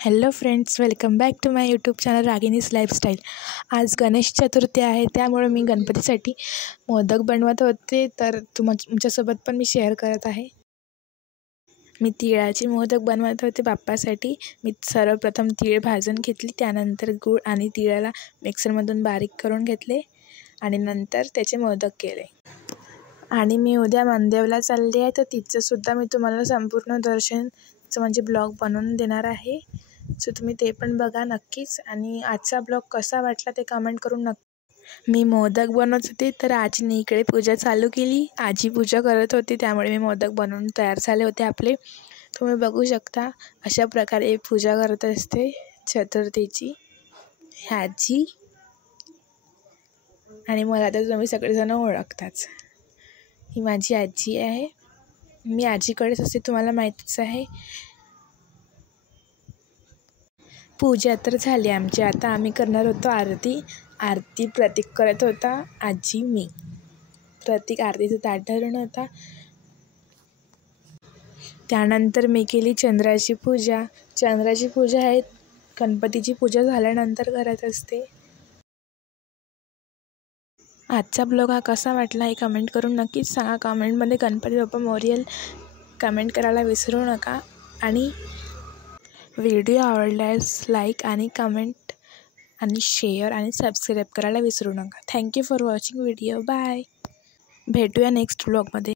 Hello friends, welcome back to my YouTube channel Ragini's lifestyle. आज गणेश चतुर्थी आहे, त्यामुळे मी गणपतीसाठी मोदक बनवत होते, तर तुमच्यासोबत पण मी शेअर करत आहे। मी तिळाचे मोदक बनवत होते बाप्पासाठी। मी सर्वप्रथम तीळ भाजून घेतली, त्यानंतर गूळ आणि तिळाला मिक्सरमधून बारीक करून घेतले आणि नंतर त्याचे मोदक केले। आणि मी उद्या मंदेवला चालली आहे, तर तिचंसुद्धा मी तुम्हाला संपूर्ण दर्शनचं म्हणजे ब्लॉग बनवून देणार आहे। सो तुम्ही ते पण बघा नक्कीच। आणि आजचा ब्लॉग कसा वाटला ते कमेंट करून मी मोदक बनवत होते, तर आजीने इकडे पूजा चालू केली। आजी पूजा करत होती, त्यामुळे मी मोदक बनवून तयार झाले होते आपले। तुम्ही बघू शकता, अशा प्रकारे पूजा करत असते चतुर्थीची आजी। आणि मला तर तुम्ही सगळेजण ओळखताच, ही माझी आजी आहे। मी आजीकडेच असते, तुम्हाला माहितीच आहे। पूजा तर झाली आमची, आता आम्ही करणार होतो आरती। आरती प्रतीक करत होता, आजी मी। प्रतीक आरतीचं ताट धरून होता। त्यानंतर मी केली चंद्राची पूजा। चंद्राची पूजा आहे गणपतीची पूजा झाल्यानंतर करत असते। आजचा ब्लॉग हा कसा वाटला हे कमेंट करून नक्कीच सांगा। कमेंटमध्ये गणपती बाप्पा मोरया कमेंट करायला विसरू नका। आणि व्हिडिओ आवडल्यास लाईक आणि कमेंट आणि शेअर आणि सबस्क्राईब करायला विसरू नका। Thank you for watching video. Bye, भेटूया नेक्स्ट ब्लॉगमध्ये।